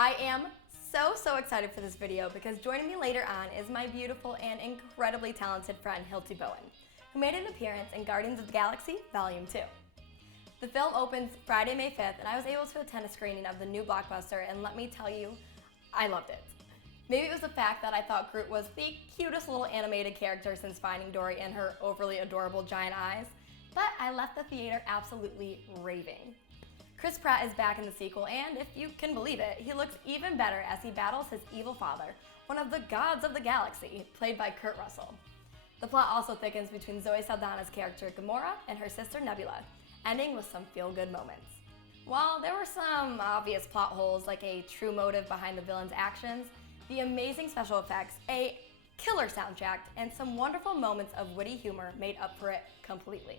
I am so excited for this video because joining me later on is my beautiful and incredibly talented friend Hilty Bowen, who made an appearance in Guardians of the Galaxy Volume 2. The film opens Friday, May 5th, and I was able to attend a screening of the new blockbuster, and let me tell you, I loved it. Maybe it was the fact that I thought Groot was the cutest little animated character since Finding Dory and her overly adorable giant eyes, but I left the theater absolutely raving. Chris Pratt is back in the sequel, and if you can believe it, he looks even better as he battles his evil father, one of the gods of the galaxy, played by Kurt Russell. The plot also thickens between Zoe Saldana's character Gamora and her sister Nebula, ending with some feel-good moments. While there were some obvious plot holes, like a true motive behind the villain's actions, the amazing special effects, a killer soundtrack, and some wonderful moments of witty humor made up for it completely.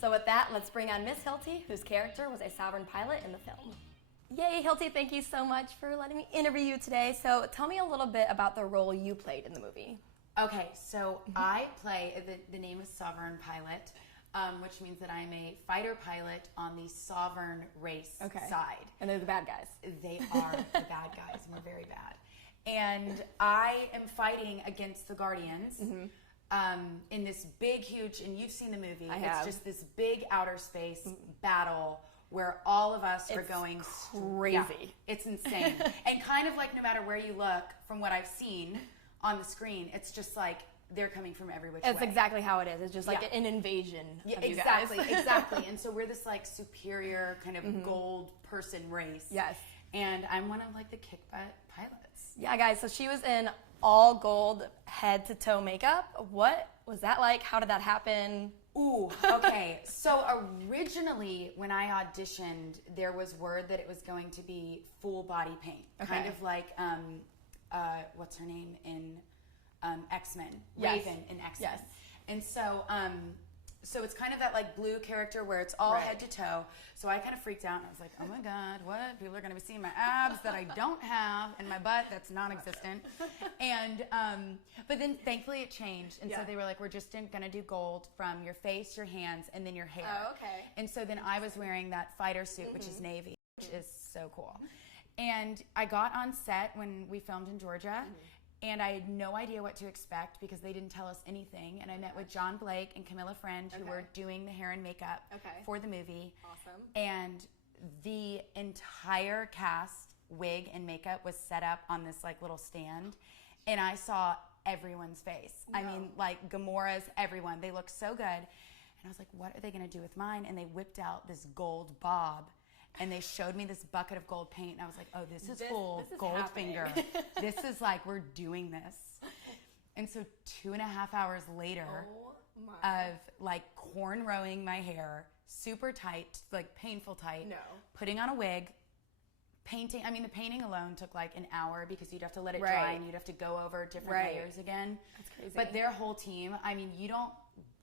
So with that, let's bring on Miss Hilty, whose character was a sovereign pilot in the film. Yay, Hilty, thank you so much for letting me interview you today. So tell me a little bit about the role you played in the movie. Okay, so I play, the name is Sovereign Pilot, which means that I'm a fighter pilot on the Sovereign race side. And they're the bad guys. They are the bad guys, and we're very bad. And I am fighting against the Guardians in this big, huge, and you've seen the movie. It's just this big outer space battle where all of us are going crazy. Yeah, it's insane. And kind of like no matter where you look, from what I've seen on the screen, it's just like they're coming from every which way. It's exactly how it is. It's just like an invasion of you exactly, guys. exactly. And so we're this like superior kind of gold person race. Yes. And I'm one of like the kick butt pilots. Yeah, guys, so she was in all gold head to toe makeup. What was that like? How did that happen? Ooh, okay. So originally when I auditioned, there was word that it was going to be full body paint. Kind of like, what's her name in X-Men? Raven in X-Men. Yes. And so, so it's kind of that like blue character where it's all head to toe. So I kind of freaked out and I was like, oh my God, what? People are going to be seeing my abs that I don't have and my butt that's non-existent. And, but then thankfully it changed. And so they were like, we're just going to do gold from your face, your hands, and then your hair. Oh, okay. And so then I was wearing that fighter suit, which is navy, which is so cool. And I got on set when we filmed in Georgia. And I had no idea what to expect because they didn't tell us anything. And I met with John Blake and Camilla Friend, who were doing the hair and makeup for the movie. Awesome. And the entire cast, wig and makeup, was set up on this like little stand. And I saw everyone's face. I mean, like Gamora's, everyone. They looked so good. And I was like, what are they going to do with mine? And they whipped out this gold bob. And they showed me this bucket of gold paint, and I was like, oh, this is full Goldfinger. This is like, we're doing this. And so 2.5 hours later of like cornrowing my hair, super tight, like painful tight, putting on a wig, painting. I mean, the painting alone took like an hour because you'd have to let it dry and you'd have to go over different layers again. That's crazy. But their whole team, I mean, you don't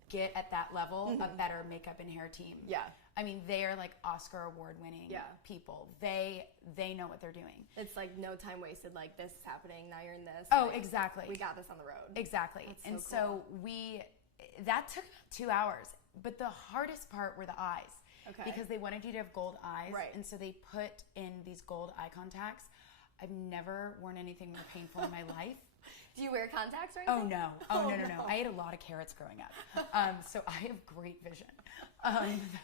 get at that level a better makeup and hair team. Yeah. I mean, they are like Oscar award winning people. They know what they're doing. It's like no time wasted, like this is happening, now you're in this. Oh, like, exactly. We got this on the road. Exactly. That's so that took 2 hours. But the hardest part were the eyes. Okay. Because they wanted you to have gold eyes. Right. And so they put in these gold eye contacts. I've never worn anything more painful in my life. Do you wear contacts or anything? Oh, no. I ate a lot of carrots growing up. So I have great vision.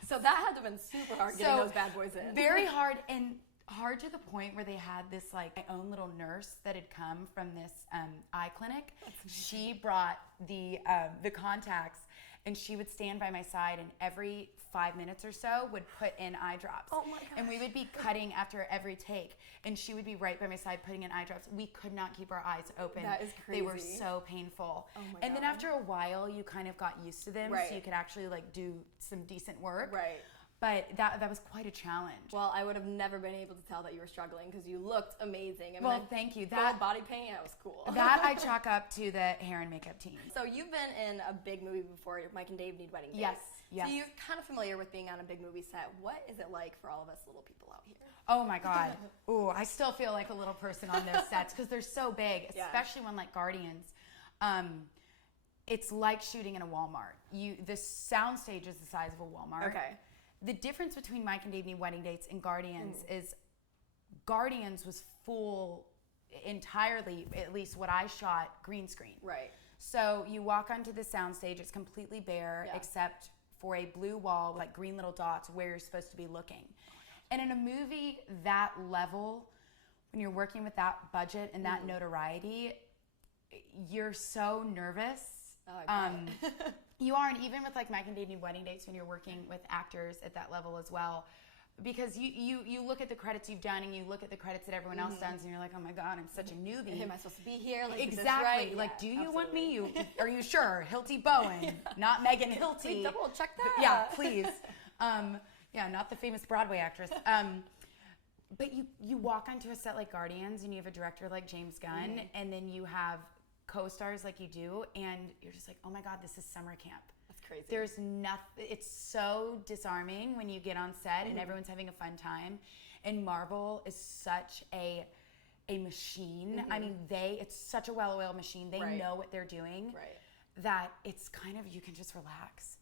So that had to have been super hard getting those bad boys in. Very hard, and hard to the point where they had this, like, my own little nurse that had come from this eye clinic. She brought the contacts, and she would stand by my side, and every 5 minutes or so would put in eye drops. Oh my gosh. And we would be cutting after every take, and she would be right by my side putting in eye drops. We could not keep our eyes open. That is crazy. They were so painful. Oh my and God. Then after a while, you kind of got used to them, so you could actually like do some decent work. Right. But that was quite a challenge. Well, I would have never been able to tell that you were struggling because you looked amazing. I mean, well, thank you. That body paint, that was cool. That I chalk up to the hair and makeup team. So you've been in a big movie before, Mike and Dave Need Wedding Dates. Yes. So you're kind of familiar with being on a big movie set. What is it like for all of us little people out here? Oh my God. Ooh, I still feel like a little person on those sets because they're so big, especially one like Guardians. It's like shooting in a Walmart. The soundstage is the size of a Walmart. Okay. The difference between Mike and Dave Need Wedding Dates and Guardians is Guardians was full entirely, at least what I shot, green screen. Right. So you walk onto the soundstage, it's completely bare except for a blue wall with like green little dots where you're supposed to be looking. And in a movie that level, when you're working with that budget and that notoriety, you're so nervous. Oh, I bet. You are, and even with like Mike and Dating Wedding Dates, when you're working with actors at that level as well, because you look at the credits you've done and you look at the credits that everyone else does, and you're like, oh my God, I'm such a newbie. Am I supposed to be here? Like, exactly. Is this right? Like, do you absolutely. want me? Are you sure? Hilty Bowen, not Megan Hilty. Please double check that. Yeah, please. Not the famous Broadway actress. But you walk onto a set like Guardians, and you have a director like James Gunn, and then you have co-stars like you do, and you're just like, oh my God, this is summer camp. That's crazy. There's nothing. It's so disarming when you get on set and everyone's having a fun time. And Marvel is such a machine. I mean, it's such a well-oiled machine. They know what they're doing. Right. That it's kind of, you can just relax.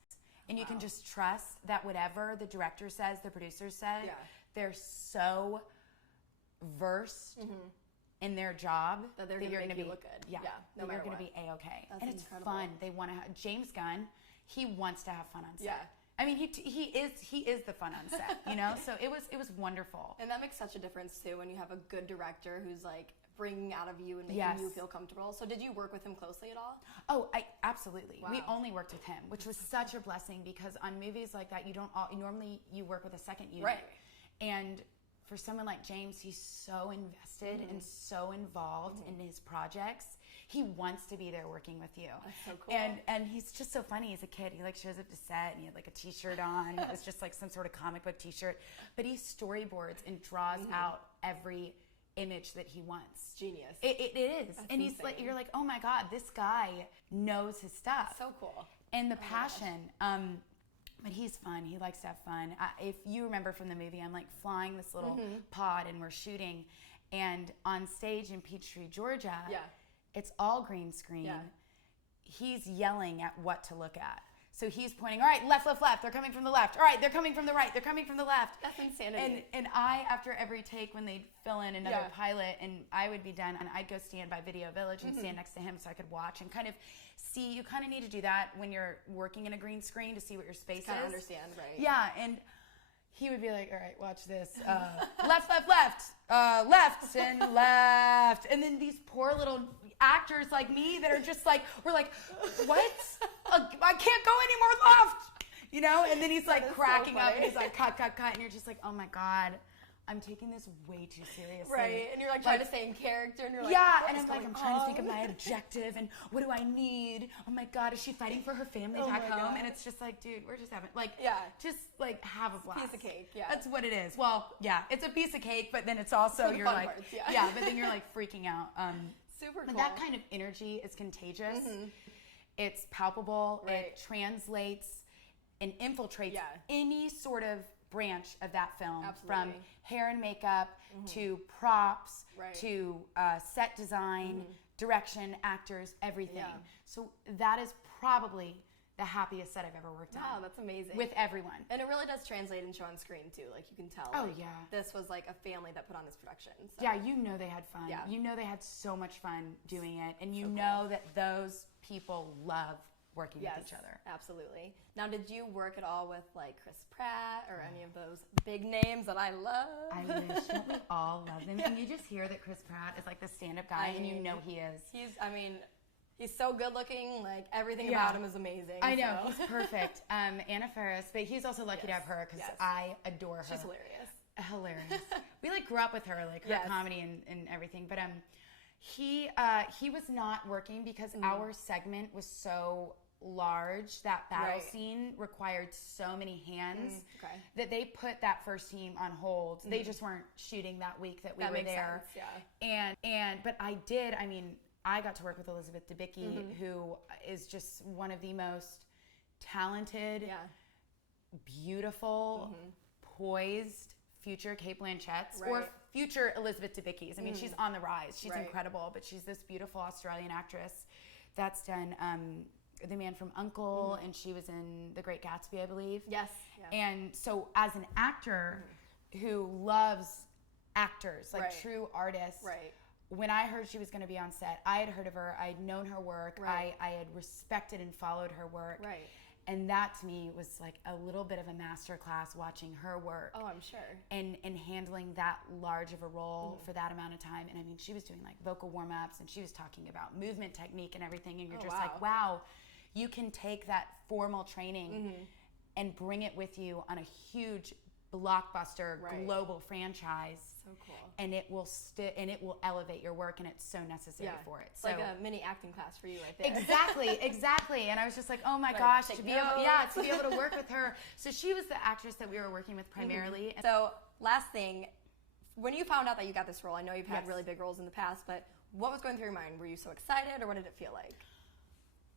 And you can just trust that whatever the director says, the producer said, they're so versed in their job that they're going to make you look good. Yeah, no matter you're going what. to be A-okay. That's and it's incredible. fun. They want to have, James Gunn, he wants to have fun on set. Yeah. I mean, he is the fun on set, you know? So it was wonderful. And that makes such a difference too when you have a good director who's like bringing out of you and making you feel comfortable. So did you work with him closely at all? Oh, absolutely. Wow. We only worked with him, which was such a blessing because on movies like that, normally you work with a second unit. Right. And for someone like James, he's so invested and so involved in his projects. He wants to be there working with you. That's so cool. And he's just so funny as a kid. He like shows up to set and he had like a t-shirt on. It was just like some sort of comic book t-shirt. But he storyboards and draws out every image that he wants. Genius. It is. That's and he's insane. like, you're like, oh my God, this guy knows his stuff. So cool. And the passion. But he's fun. He likes to have fun. If you remember from the movie, I'm like flying this little pod and we're shooting. And on stage in Peachtree, Georgia, it's all green screen. Yeah. He's yelling at what to look at. So he's pointing, all right, left, left, left. They're coming from the left. All right, they're coming from the right. They're coming from the left. That's insanity. And I, after every take, when they'd fill in another pilot, and I would be done, and I'd go stand by Video Village and stand next to him so I could watch and kind of see. You kind of need to do that when you're working in a green screen to see what your space is. Kind of understand, right? Yeah, and he would be like, all right, watch this. Left, left, left. Left and left. And then these poor little actors like me that are just like, we're like, what? I can't go any more left. You know? And then he's like cracking up and he's like, cut, cut, cut. And you're just like, oh my God, I'm taking this way too seriously. Right. And you're like trying to stay in character and you're like, yeah, what and is I'm like, going I'm trying to think of on? my objective and what do I need? Oh my God, is she fighting for her family back my home? God. And it's just like, dude, we're just having, like, Yeah. just like have a blast. Piece of cake, yeah. That's what it is. Well, yeah, it's a piece of cake, but then it's also, the you're fun like, parts, yeah. but then you're like freaking out. Super cool. But that kind of energy is contagious. It's palpable. Right. It translates and infiltrates any sort of branch of that film. Absolutely. From hair and makeup to props Right. to set design, direction, actors, everything. Yeah. So that is probably the happiest set I've ever worked on. Wow, that's amazing. With everyone. And it really does translate and show on screen too. Like you can tell. Oh, like, yeah. This was like a family that put on this production. So. Yeah, you know they had fun. Yeah. You know they had so much fun doing it. And you know that those people love working with each other. Absolutely. Now, did you work at all with like Chris Pratt or any of those big names that I love? I wish. Don't we all love them? Can you just hear that Chris Pratt is like the stand-up guy and you know he is? He's so good looking. Like everything about him is amazing. I know, so. he's perfect. Anna Faris, but he's also lucky to have her because I adore her. She's hilarious. Hilarious. We like grew up with her, like her comedy and everything. But he was not working because our segment was so large. That battle scene required so many hands that they put that first team on hold. They just weren't shooting that week that we were there. Sense, But I got to work with Elizabeth Debicki, who is just one of the most talented, beautiful, poised future Cate Blanchetts or future Elizabeth Debickis. I mean, she's on the rise. She's incredible, but she's this beautiful Australian actress that's done The Man from U.N.C.L.E. and she was in The Great Gatsby, I believe. Yes. And so as an actor who loves actors, like true artists. Right. When I heard she was going to be on set, I had heard of her. I had known her work. I had respected and followed her work. Right. And that to me was like a little bit of a master class watching her work. Oh, I'm sure. And handling that large of a role for that amount of time. And I mean, she was doing like vocal warm-ups and she was talking about movement technique and everything. And you're just like, wow, you can take that formal training and bring it with you on a huge blockbuster global franchise. So cool. And it will elevate your work, and it's so necessary for it. It's like a mini acting class for you right there. Exactly. And I was just like, oh my gosh, to be able to work with her. So she was the actress that we were working with primarily. So last thing, when you found out that you got this role, I know you've had really big roles in the past, but what was going through your mind? Were you so excited, or what did it feel like?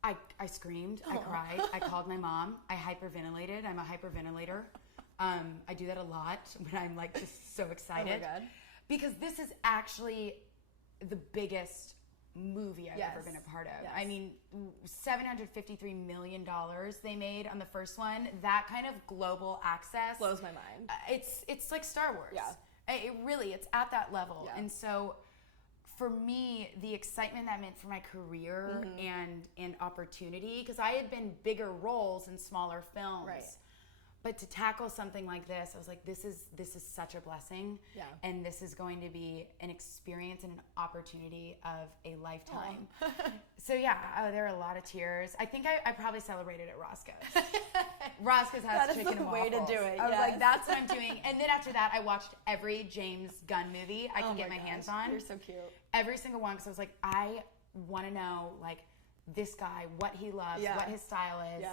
I screamed, I cried, I called my mom, I hyperventilated. I'm a hyperventilator. I do that a lot when I'm like just so excited. Oh my God. Because this is actually the biggest movie I've ever been a part of. Yes. I mean, $753 million they made on the first one. That kind of global access Blows my mind. It's like Star Wars. Yeah. It's at that level. Yeah. And so for me, the excitement that meant for my career and opportunity, because I had been bigger roles in smaller films. Right. But to tackle something like this, I was like, this is such a blessing. Yeah. And this is going to be an experience and an opportunity of a lifetime. So there are a lot of tears. I think I probably celebrated at Roscoe's. Roscoe's has chicken and waffles. That is the way to do it. I was like, that's what I'm doing. And then after that, I watched every James Gunn movie I can get my hands on. You're so cute. Every single one, because I was like, I want to know, like, this guy, what he loves, what his style is. Yeah.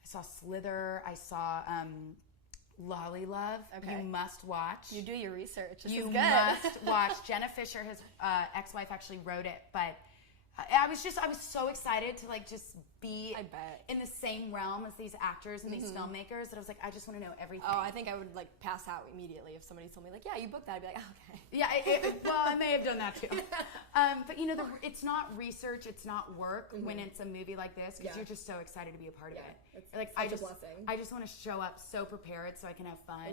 I saw Slither. I saw Lolly Love. Okay. You must watch. You do your research. This You is good. must watch. Jenna Fischer, his ex-wife, actually wrote it, but I was so excited to like just be in the same realm as these actors and these filmmakers that I was like, I just want to know everything. Oh, I think I would like pass out immediately if somebody told me like, yeah, you booked that. I'd be like, oh, okay. Yeah, well, I may have done that too. But you know, it's not research, it's not work when it's a movie like this, because you're just so excited to be a part of it. It's like such a blessing. I just want to show up so prepared so I can have fun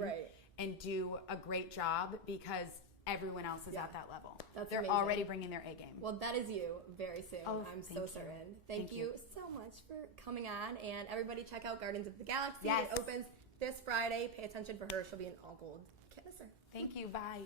and do a great job, because everyone else is at that level. They're amazing. already bringing their A game. Well, that is you very soon. Oh, I'm thank so you. certain. Thank you so much for coming on. And everybody check out Guardians of the Galaxy. Yes. It opens this Friday. Pay attention for her. She'll be an all gold. Can't miss her. Thank you. Bye.